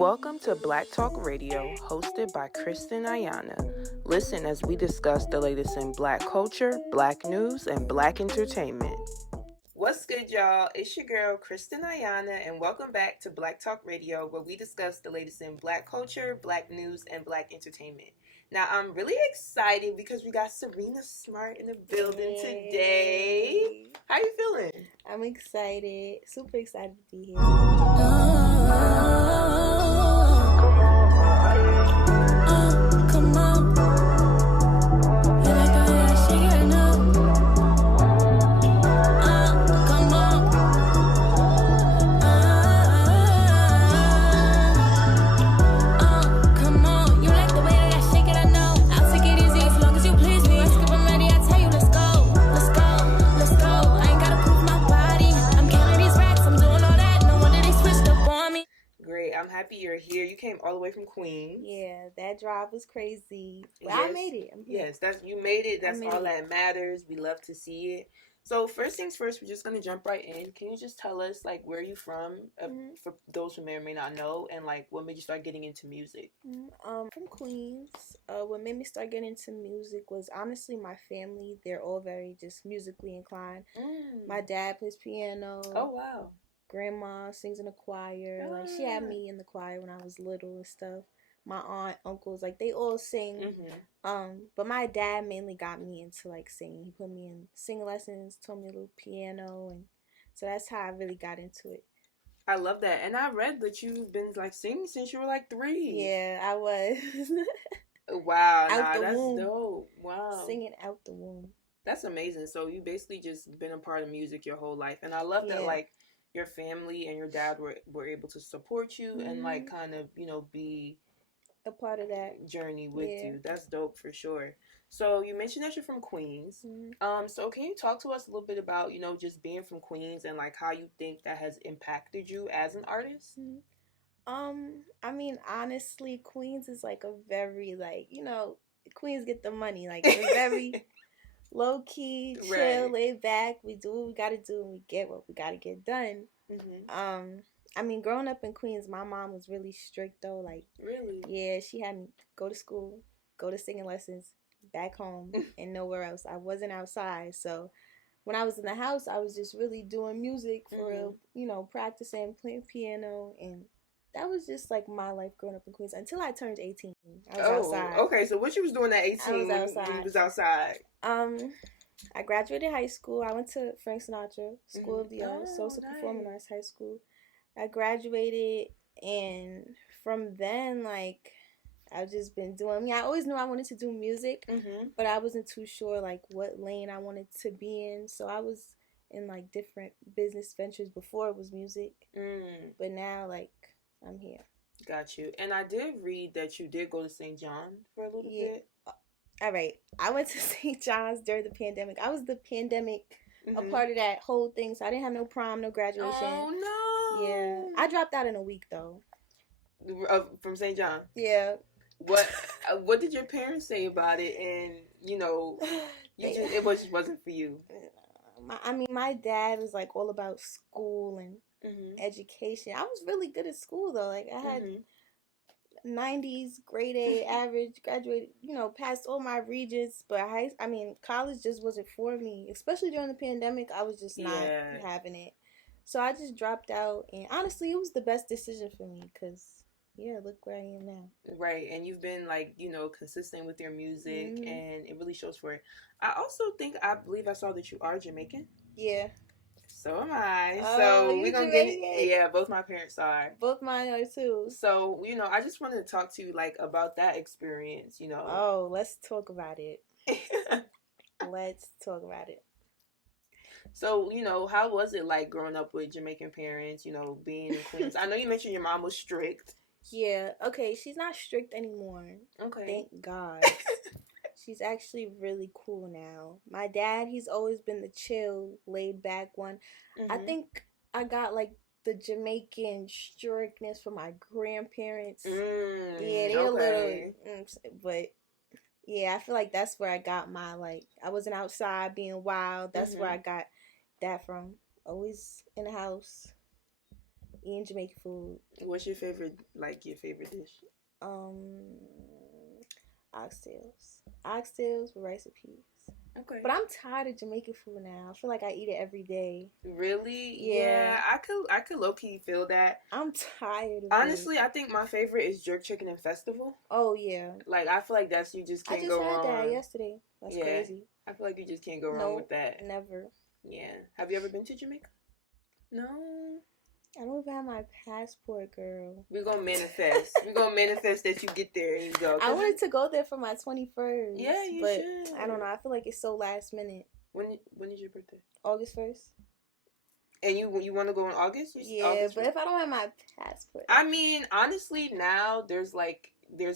Welcome to Black Talk Radio, hosted by Kristen Ayana. Listen as we discuss the latest in Black culture, Black news, and Black entertainment. What's good, y'all? It's your girl, Kristen Ayana, and welcome back to Black Talk Radio, where we discuss the latest in Black culture, Black news, and Black entertainment. Now, I'm really excited because we got Serena Smart in the building today. How you feeling? I'm excited. Super excited to be here. Come on. You like the way I shake it now? Come on. Come on. You like the way that I shake it, I know. I'll take it easy as long as you please me. Let's get ready, I tell you, let's go. Let's go. Let's go. I ain't gotta prove my body. I'm counting these racks, I'm doing all that. No wonder they switched up on me. Great. I'm happy you're here. You came all the way from Queens. Yeah, that drive was crazy. But Yes. I made it. I'm here. Yes, you made it. That's all it. that matters. We love to see it. So first things first, we're just gonna jump right in. Can you just tell us like where you from, for those who may or may not know, and like what made you start getting into music? From Queens. What made me start getting into music was honestly my family. They're all very just musically inclined. My dad plays piano. Oh wow. Grandma sings in a choir. Like she had me in the choir when I was little and stuff. My aunt, uncles, like they all sing. But my dad mainly got me into like singing. He put me in singing lessons, taught me a little piano, and so that's how I really got into it. I love that, and I read that you've been like singing since you were like 3. Yeah, I was. Wow, Out the that's womb. dope. Wow, Singing out the womb. that's amazing. So you basically just been a part of music your whole life, and I love that like your family and your dad were able to support you and like kind of be a part of that journey with you. That's dope for sure. So you mentioned that you're from Queens. So can you talk to us a little bit about just being from Queens and like how you think that has impacted you as an artist? I mean, honestly, Queens is like a very like Queens get the money, like it's very low key, chill, laid back. We do what we gotta do and we get what we gotta get done. I mean, growing up in Queens, my mom was really strict though. Like, really? Yeah, she had me go to school, go to singing lessons, back home, and nowhere else. I wasn't outside, so when I was in the house, I was just really doing music for real, practicing, playing piano, and that was just like my life growing up in Queens until I turned 18. I was outside. Okay. So what you was doing at 18 I was outside. when you was outside? I graduated high school. I went to Frank Sinatra School of the Arts, Social Performing Arts High School. I graduated, and from then, like, I've just been doing. I mean, I always knew I wanted to do music, but I wasn't too sure like what lane I wanted to be in. So I was in like different business ventures before it was music, but now like I'm here. Got you. And I did read that you did go to St. John for a little bit. All right. I went to St. John's during the pandemic. I was the pandemic, a part of that whole thing. So I didn't have no prom, no graduation. Oh, no. Yeah. I dropped out in a week, though. From St. John? Yeah. What did your parents say about it? And, it wasn't for you. My dad was like all about school and education. I was really good at school though. Like I had 90s, grade A average, graduated, passed all my regents, but college just wasn't for me. Especially during the pandemic, I was just not having it. So I just dropped out, and honestly, it was the best decision for me because look where I am now. Right, and you've been like, consistent with your music, and it really shows for it. I also believe I saw that you are Jamaican. Yeah. So am I. Oh, so we're gonna get both my parents are. Both mine are too. So, I just wanted to talk to you like about that experience, Oh, let's talk about it. Let's talk about it. So, how was it like growing up with Jamaican parents, being in Queens? I know you mentioned your mom was strict. Yeah, okay, she's not strict anymore. Okay. Thank God. She's actually really cool now. My dad, he's always been the chill, laid back one. I think I got like the Jamaican strictness from my grandparents. They're a little, but yeah, I feel like that's where I got my like. I wasn't outside being wild. That's where I got that from. Always in the house. eating Jamaican food. What's your favorite dish? Oxtails with rice and peas. Okay. But I'm tired of Jamaican food now. I feel like I eat it every day. Really? Yeah. I could low key feel that. I'm tired of Honestly, I think my favorite is jerk chicken and festival. Oh yeah. Like I feel like you just can't go wrong. I just had that yesterday. That's crazy. I feel like you just can't go wrong with that. Never. Yeah. Have you ever been to Jamaica? No. I don't even have my passport, girl. We're gonna manifest. We're gonna manifest that you get there and you go. I wanted to go there for my 21st. Yeah, you should. I don't know. I feel like it's so last minute. When is your birthday? August 1st. And you want to go in August? August but 1st? If I don't have my passport. I mean, honestly, now there's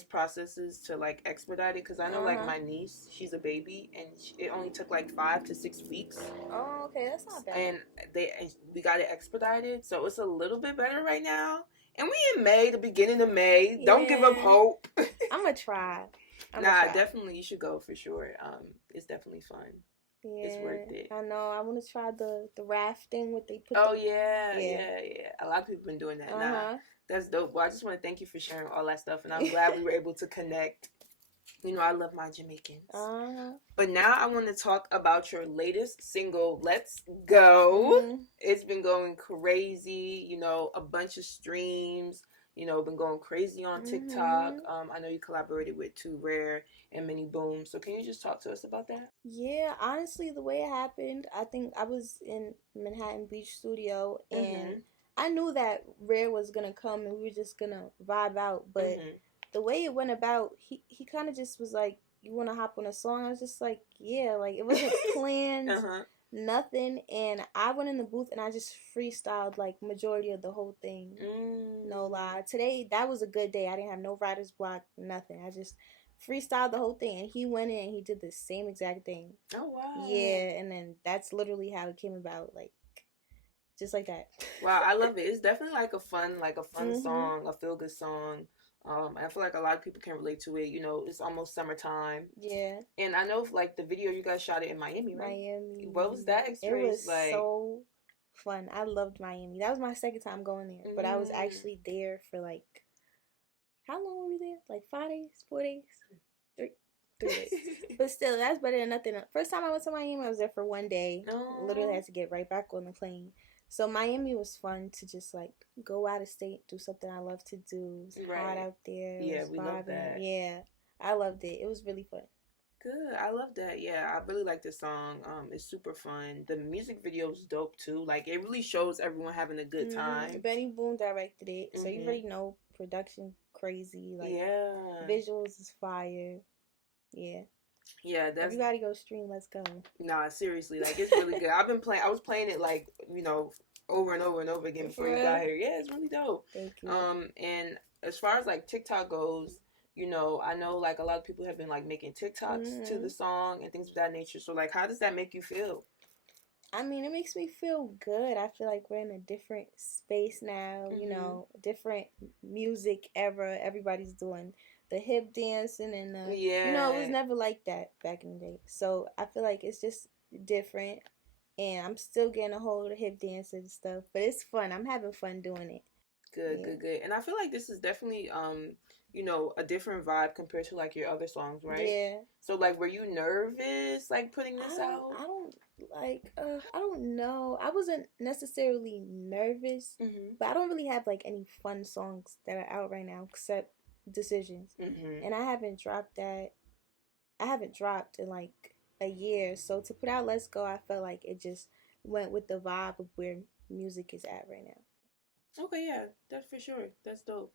processes to like expedite it because I know like my niece, she's a baby and it only took like 5 to 6 weeks. Oh, okay, that's not bad. And we got it expedited, so it's a little bit better right now. And we in May, the beginning of May. Yeah. Don't give up hope. I'm gonna try. Definitely you should go for sure. It's definitely fun. Yeah, it's worth it. I know. I want to try the rafting. What they put. Yeah. A lot of people been doing that. Nah, that's dope. Well, I just want to thank you for sharing all that stuff, and I'm glad we were able to connect. You know, I love my Jamaicans. But now I want to talk about your latest single, Let's Go. Mm-hmm. It's been going crazy. You know, a bunch of streams. You know, been going crazy on TikTok. I know you collaborated with Too Rare and Mini Boom. So can you just talk to us about that? Yeah, honestly, the way it happened, I think I was in Manhattan Beach Studio and I knew that Rare was going to come and we were just going to vibe out. But the way it went about, he kind of just was like, you want to hop on a song? I was just like, yeah, like it wasn't planned. Nothing, and I went in the booth and I just freestyled like majority of the whole thing. No lie. Today that was a good day. I didn't have no writer's block, nothing. I just freestyled the whole thing, and he went in and he did the same exact thing. Oh wow. Yeah, and then that's literally how it came about, like just like that. Wow, I love it. It's definitely like a fun song, a feel good song. I feel like a lot of people can relate to it. You know, it's almost summertime. Yeah. And I know, like, the video you guys shot it in Miami, right? Miami. What was that experience like? It was so fun. I loved Miami. That was my second time going there. But I was actually there for, like, how long were we there? Like 5 days? 4 days? 3 days. But still, that's better than nothing. First time I went to Miami, I was there for 1 day. Literally had to get right back on the plane. So Miami was fun to just like go out of state, do something I love to do. It was hot out there. Yeah, we love that. Yeah, I loved it. It was really fun. Good, I love that. Yeah, I really like this song. It's super fun. The music video is dope too. Like it really shows everyone having a good time. Benny Boone directed it, so you already know production crazy. Like visuals is fire. Yeah. Yeah, everybody go stream. Let's go. Nah, seriously, like it's really good. I was playing it like over and over and over again before you got here. Yeah, it's really dope. Thank you. And as far as like TikTok goes, you know, I know like a lot of people have been like making TikToks to the song and things of that nature. So like, how does that make you feel? I mean, it makes me feel good. I feel like we're in a different space now. You know, different music era. Everybody's doing the hip dancing and you know, it was never like that back in the day. So I feel like it's just different, and I'm still getting a hold of the hip dancing and stuff, but it's fun. I'm having fun doing it. Good. And I feel like this is definitely you know, a different vibe compared to like your other songs, right? Yeah. So like, were you nervous like putting this out? I don't know. I wasn't necessarily nervous, but I don't really have like any fun songs that are out right now except Decisions. And I haven't dropped in like a year. So to put out Let's Go, I felt like it just went with the vibe of where music is at right now. Okay, yeah, that's for sure. That's dope.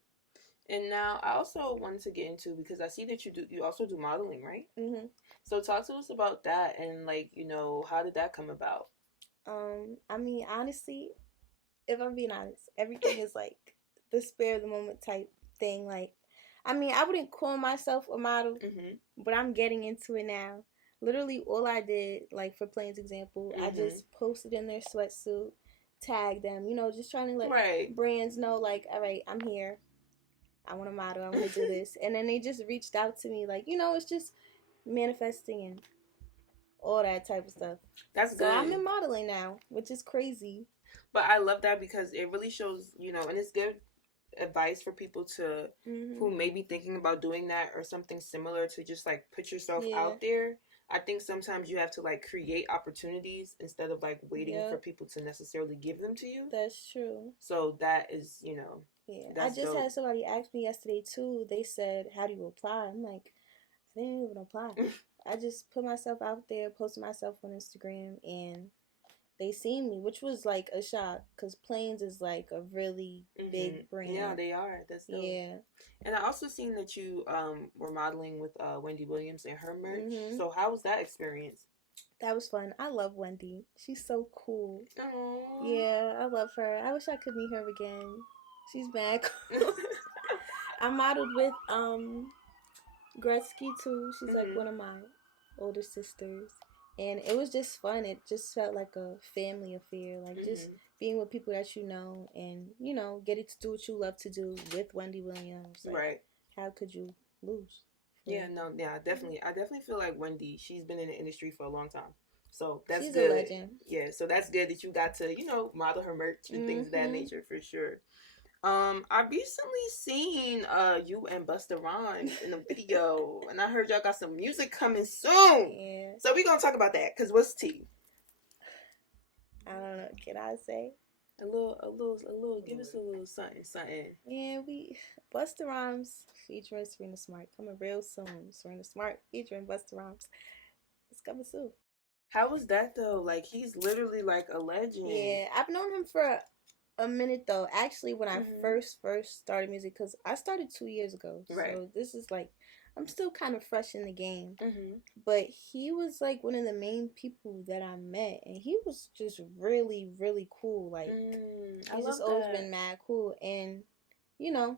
And now I also wanted to get into, because I see that you also do modeling, right? So talk to us about that, and like, you know, how did that come about? I mean, honestly, if I'm being honest, everything is like the spur of the moment type thing. Like, I mean, I wouldn't call myself a model, but I'm getting into it now. Literally, all I did, like for Plain's example, I just posted in their sweatsuit, tagged them, you know, just trying to let brands know, like, all right, I'm here. I want to model. I want to do this. And then they just reached out to me, like, you know, it's just manifesting and all that type of stuff. That's good. So I'm in modeling now, which is crazy. But I love that because it really shows, you know, and it's good advice for people to who may be thinking about doing that or something similar, to just like put yourself out there. I think sometimes you have to like create opportunities instead of like waiting for people to necessarily give them to you. That's true. So that is, you know, I just had somebody ask me yesterday too. They said, "How do you apply?" I'm like, I didn't even apply. I just put myself out there, posted myself on Instagram, and they seen me, which was like a shock because Plains is like a really big brand. Yeah, they are. That's dope. Yeah. And I also seen that you were modeling with Wendy Williams and her merch. So how was that experience? That was fun. I love Wendy. She's so cool. Aww. Yeah, I love her. I wish I could meet her again. She's mad cool. I modeled with Gretzky too. She's like one of my older sisters. And it was just fun. It just felt like a family affair. Like just being with people that you know and, you know, getting to do what you love to do with Wendy Williams. Like, right. How could you lose? Yeah, no, yeah, definitely. I definitely feel like Wendy, she's been in the industry for a long time. So that's good. She's a legend. Yeah, so that's good that you got to, you know, model her merch and things of that nature for sure. I recently seen you and Busta Ryhmes in the video, and I heard y'all got some music coming soon. Yeah. So we gonna talk about that, cause what's tea? I don't know. Can I say a little? Give us a little something. Yeah, Busta Ryhmes featuring Serena Smart coming real soon. Serena Smart featuring Busta Ryhmes. It's coming soon. How was that though? Like he's literally like a legend. Yeah, I've known him for a minute though. Actually, when I first started music, because I started 2 years ago, right? So this is like I'm still kind of fresh in the game. But he was like one of the main people that I met, and he was just really, really cool. Like he's just always been mad cool, and you know,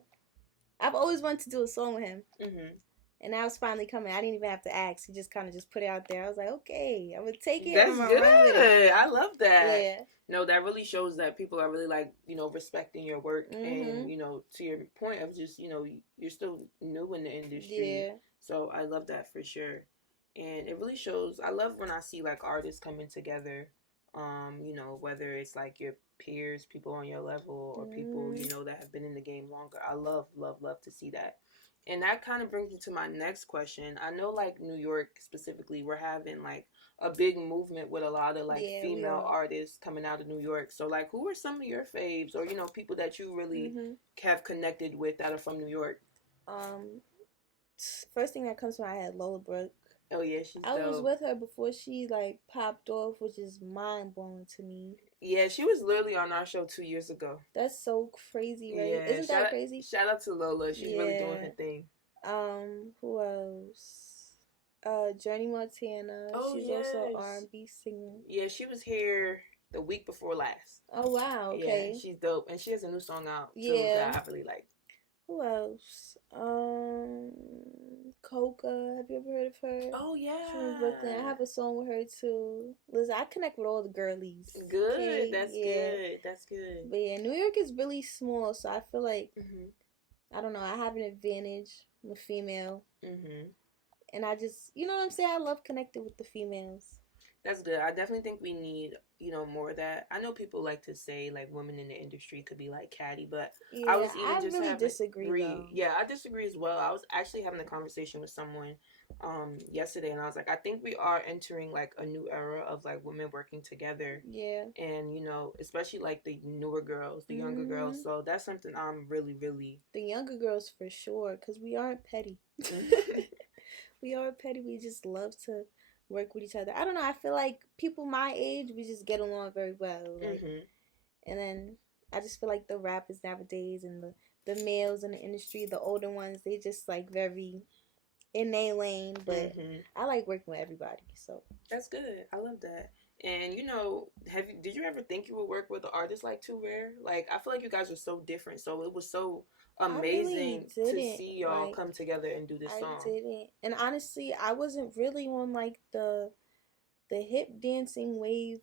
I've always wanted to do a song with him. And now it's finally coming. I didn't even have to ask. He just kind of just put it out there. I was like, okay, I'm going to take it. That's good. I love that. Yeah. No, that really shows that people are really like, you know, respecting your work. And, you know, to your point of just, you know, you're still new in the industry. Yeah. So I love that for sure. And it really shows. I love when I see like artists coming together. You know, whether it's like your peers, people on your level, or people, you know, that have been in the game longer. I love to see that. And that kind of brings me to my next question. I know, like, New York specifically, we're having, like, a big movement with a lot of, like, female artists coming out of New York. So, like, who are some of your faves or, you know, people that you really have connected with that are from New York? First thing that comes to my head, Lola Brooke. Oh, yeah, she's I was with her before she, like, popped off, which is mind-blowing to me. Yeah, she was literally on our show 2 years ago. That's so crazy, right? Yeah, isn't that crazy? Shout out to Lola. She's really doing her thing. Who else? Journey Montana. Oh, she's also an R&B singer. Yeah, she was here the week before last. Oh, wow. Okay. Yeah, she's dope. And she has a new song out, too, that I really like. Who else? Coca. Have you ever heard of her? Oh, yeah. She's from Brooklyn. I have a song with her, too. Listen, I connect with all the girlies. Good. Okay? That's good. That's good. But, yeah, New York is really small, so I feel like, I don't know, I have an advantage. I'm a female. And I just, you know what I'm saying? I love connecting with the females. That's good. I definitely think we need, you know, more of that. I know people like to say, like, women in the industry could be, like, catty, but I really disagree, though. Yeah, I disagree as well. I was actually having a conversation with someone yesterday, and I was like, I think we are entering, like, a new era of, like, women working together. Yeah. And, you know, especially, like, the newer girls, the younger girls. So that's something I'm really, really... The younger girls, for sure, because we aren't petty. We are petty. We just love to work with each other. I don't know. I feel like people my age, we just get along very well. Like, and then I just feel like the rappers nowadays and the males in the industry, the older ones, they just like very in their lane. But I like working with everybody. So that's good. I love that. And you know, did you ever think you would work with an artist like Too Rare? Like, I feel like you guys are so different. So it was so amazing to see y'all come together and do this song. I didn't. And honestly, I wasn't really on like the hip dancing wave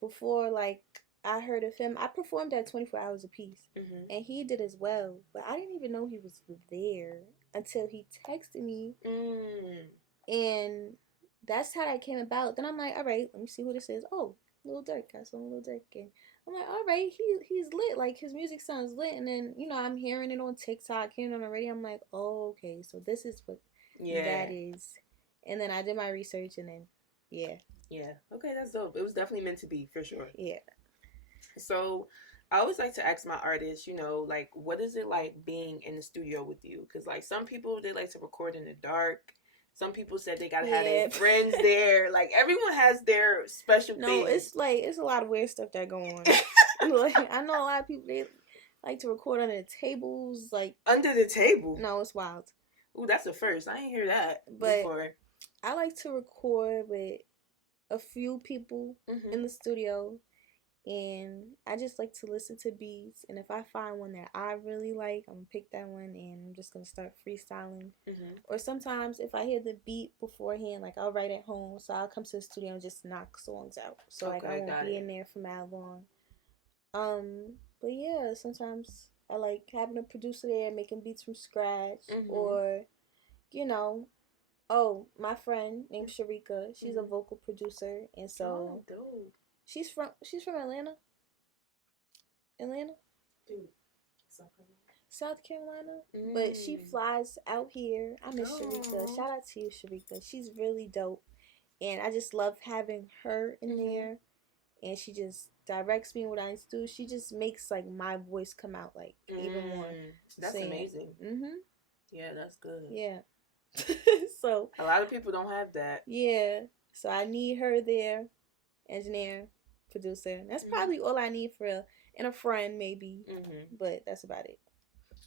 before like I heard of him. I performed at 24 Hours Apiece, and he did as well. But I didn't even know he was there until he texted me, and that's how that came about. Then I'm like, all right, let me see who this is. Oh, Lil Durk. I saw Lil Durk, and I'm like, all right, he's lit. Like, his music sounds lit. And then, I'm hearing it on TikTok, hearing it on the radio. I'm like, oh, okay, so this is what that is. And then I did my research, and then, yeah. Yeah. Okay, that's dope. It was definitely meant to be, for sure. Yeah. So, I always like to ask my artists, like, what is it like being in the studio with you? Because, like, some people, they like to record in the dark. Some people said they gotta have their friends there. Like, everyone has their special thing. No, it's a lot of weird stuff that go on. Like, I know a lot of people, they like to record under the tables. Like, under the table? No, it's wild. Ooh, that's the first. I ain't hear that before. I like to record with a few people in the studio. And I just like to listen to beats. And if I find one that I really like, I'm going to pick that one and I'm just going to start freestyling. Or sometimes if I hear the beat beforehand, like I'll write at home. So I'll come to the studio and just knock songs out. So like I won't be in there for mad long. But yeah, sometimes I like having a producer there making beats from scratch. Or, my friend named Sharika, she's a vocal producer. And so... dope. She's from Atlanta. Dude, South Carolina. But she flies out here. I miss Sharika. Shout out to you, Sharika. She's really dope. And I just love having her in there. And she just directs me what I need to do. She just makes like my voice come out like even more. That's amazing. Yeah, that's good. Yeah. So a lot of people don't have that. Yeah. So I need her there. Engineer, producer. That's probably all I need for and a friend maybe. But that's about it.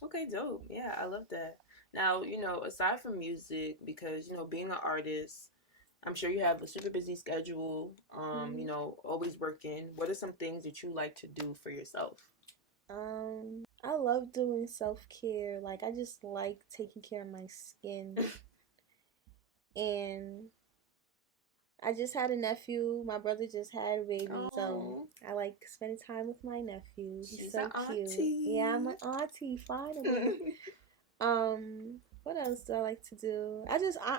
Okay, dope. Yeah, I love that. Now, aside from music, because, being an artist, I'm sure you have a super busy schedule, always working. What are some things that you like to do for yourself? I love doing self-care. Like, I just like taking care of my skin. And I just had a nephew. My brother just had a baby. So I like spending time with my nephew. He's so cute. Auntie. Yeah, I'm an auntie, finally. What else do I like to do? I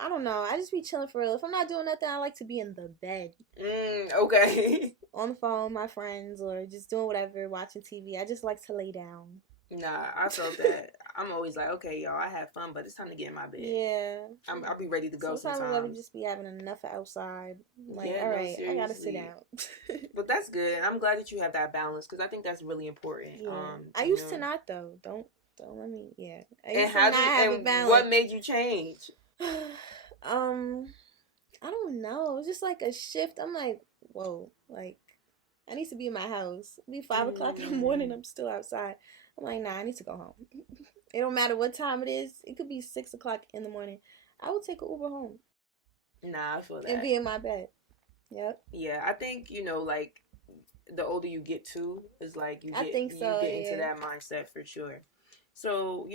don't know. I just be chilling for real. If I'm not doing nothing, I like to be in the bed. Okay. On the phone with my friends or just doing whatever, watching TV. I just like to lay down. Nah, I felt that. I'm always like, okay, y'all, I had fun, but it's time to get in my bed. Yeah. I'll be ready to go sometimes. I love to just be having enough outside. Like, all right, I gotta sit down. But that's good. I'm glad that you have that balance because I think that's really important. Yeah. I used to not, though. Don't let me, yeah. What made you change? I don't know. It's just like a shift. I'm like, whoa, like, I need to be in my house. It'll be 5 o'clock in the morning. I'm still outside. I'm like, nah, I need to go home. It don't matter what time it is. It could be 6 o'clock in the morning. I will take an Uber home. Nah, I feel that. And be in my bed. Yep. Yeah, I think, like, the older you get too, is like you get into that mindset for sure. So,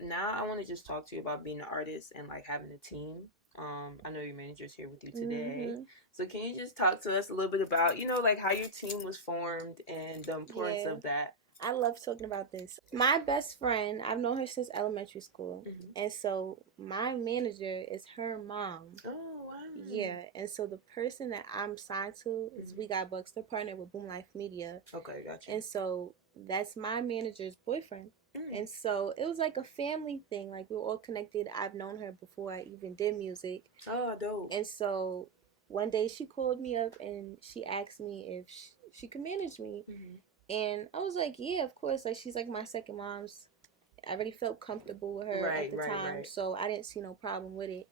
now I want to just talk to you about being an artist and, like, having a team. I know your manager's here with you today. So can you just talk to us a little bit about, like how your team was formed and the importance of that? I love talking about this. My best friend, I've known her since elementary school. And so my manager is her mom. Oh, wow. Yeah. And so the person that I'm signed to is We Got Bucks. They're partnered with Boom Life Media. Okay, gotcha. And so that's my manager's boyfriend. And so it was like a family thing. Like, we were all connected. I've known her before I even did music. Oh, dope. And so one day she called me up and she asked me if she could manage me. And I was like, yeah, of course. Like, she's like my second mom's. I already felt comfortable with her at the time. So I didn't see no problem with it.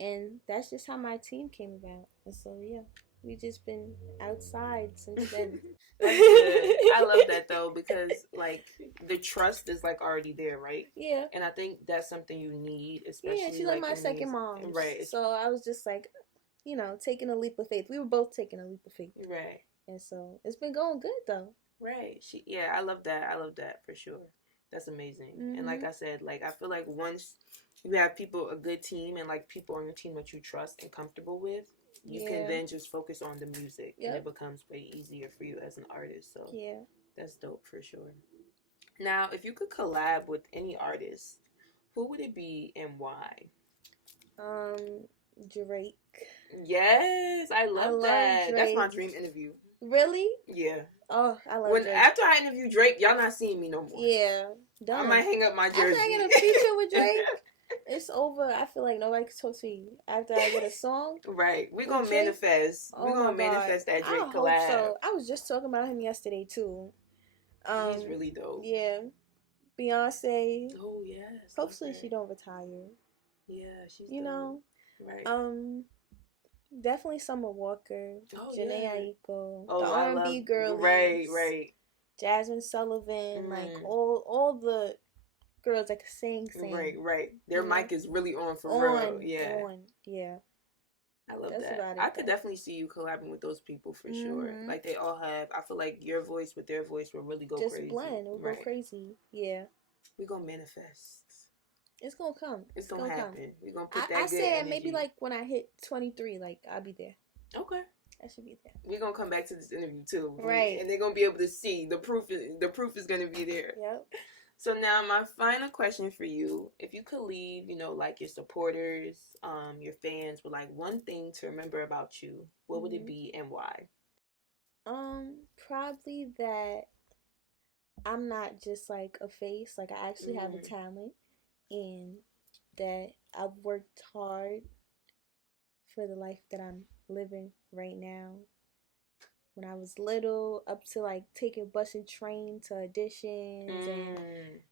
And that's just how my team came about. And so, yeah. We just been outside since then. That's good. I love that though because like the trust is like already there, right? Yeah. And I think that's something you need, especially. Yeah, she's like my second mom, right? So I was just like, taking a leap of faith. We were both taking a leap of faith, right? And so it's been going good though. Right. I love that. I love that for sure. That's amazing. And like I said, like I feel like once you have a good team, and like people on your team that you trust and comfortable with. You can then just focus on the music, and it becomes way easier for you as an artist. So that's dope for sure. Now, if you could collab with any artist, who would it be and why? Drake. Yes, I love that. Drake. That's my dream interview. Really? Yeah, Oh, I love Drake. After I interview Drake, y'all not seeing me no more. Yeah, done. I might hang up my jersey. After I get a feature with Drake, it's over. I feel like nobody can talk to you after I get a song. Right. We're going to manifest. Oh, we're going to manifest that Drake collab. Hope so. I was just talking about him yesterday, too. He's really dope. Yeah. Beyonce. Oh, yes. Hopefully she don't retire. Yeah, she's you know. Right. Definitely Summer Walker. Janae Aiko. Oh, the R&B girls. Right. Jasmine Sullivan. Like all the girls that can sing. Right. Their mic is really on for real. Yeah. I love that. I could definitely see you collabing with those people for sure. Like they all have. I feel like your voice with their voice will really go crazy. Just blend. We'll go crazy. Yeah. We're going to manifest. It's going to come. It's going to happen. We're going to put that good energy. I said maybe like when I hit 23, like I'll be there. Okay. I should be there. We're going to come back to this interview too. Right. And they're going to be able to see the proof is going to be there. Yep. So now my final question for you, if you could leave, like your supporters, your fans with like one thing to remember about you, what would it be and why? Probably that I'm not just like a face, like I actually have a talent, and that I've worked hard for the life that I'm living right now. When I was little, up to like taking bus and train to auditions and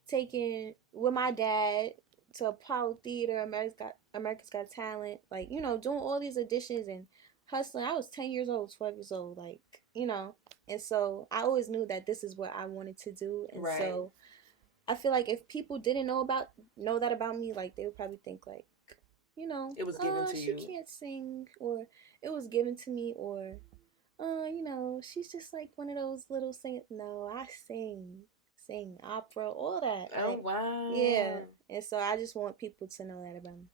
taking with my dad to Apollo Theater, America's Got Talent, like, doing all these auditions and hustling. I was 10 years old, 12 years old, like, and so I always knew that this is what I wanted to do. And so I feel like if people didn't know that about me, like they would probably think like, it was given to you. She can't sing, or it was given to me, or she's just like one of those little singers. No, I sing opera, all that. Oh, wow. Yeah. And so I just want people to know that about me.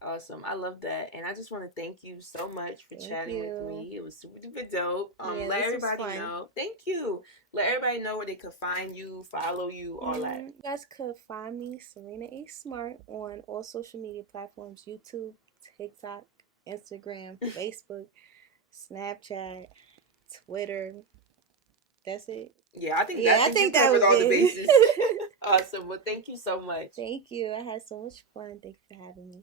Awesome. I love that. And I just want to thank you so much for chatting with me. It was super duper dope. Let everybody know. Thank you. Let everybody know where they could find you, follow you, all that. You guys could find me, Serena Smart, on all social media platforms: YouTube, TikTok, Instagram, Facebook, Snapchat, Twitter. That's it. Yeah, I think that covered all the bases. Awesome. Well, thank you so much. Thank you. I had so much fun. Thank you for having me.